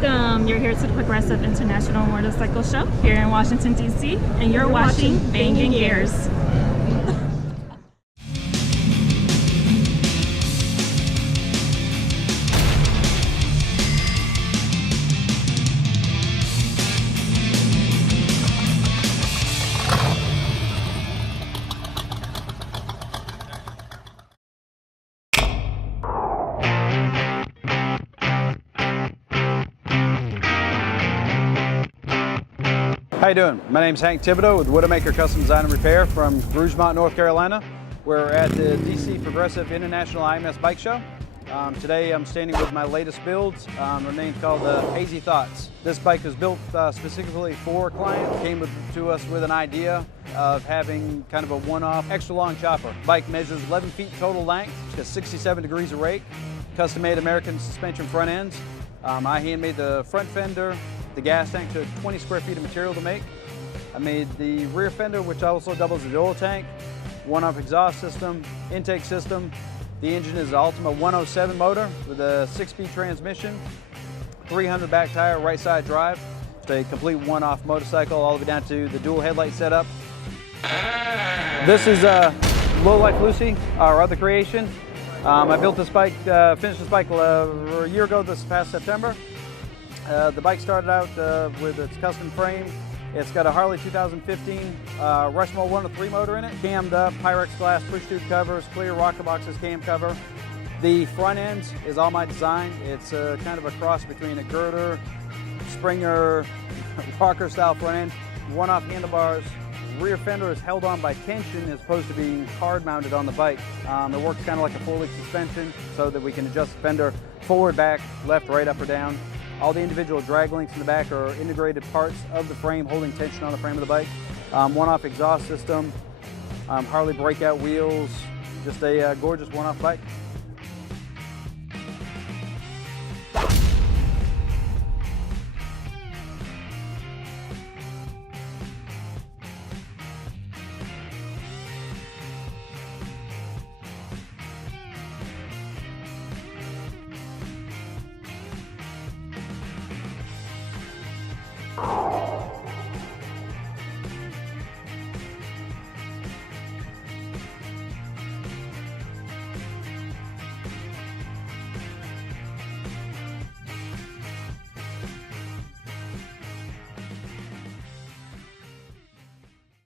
Welcome! You're here to the Progressive International Motorcycle Show here in Washington, D.C. and you're watching Bangin Gears. How you doing? My name's Thilbodeau with WidowMaker Customs Design and Repair from Rougemount, North Carolina. We're at the DC Progressive International IMS Bike Show. Today I'm standing with my latest builds, named called the Hazy Thoughts. This bike was built specifically for a client. Came to us with an idea of having kind of a one-off extra long chopper. Bike measures 11 feet total length, it's got 67 degrees of rake, custom-made American suspension front ends. I handmade the front fender. The gas tank took 20 square feet of material to make. I made the rear fender, which also doubles as the oil tank, one-off exhaust system, intake system. The engine is an Ultima 107 motor with a 6-speed transmission, 300 back tire, right side drive. It's a complete one-off motorcycle all the way down to the dual headlight setup. This is Low Life Lucy, our other creation. I built this bike, finished this bike a year ago this past September. The bike started out with its custom frame. It's got a Harley 2015 Rougemount 103 motor in it, cammed up, Pyrex glass push tube covers, clear rocker boxes cam cover. The front end is all my design. It's kind of a cross between a girder, Springer, rocker style front end, one-off handlebars. Rear fender is held on by tension as opposed to being hard mounted on the bike. It works kind of like a 4-link suspension so that we can adjust the fender forward, back, left, right, up or down. All the individual drag links in the back are integrated parts of the frame holding tension on the frame of the bike. One-off exhaust system, Harley breakout wheels, just a gorgeous one-off bike.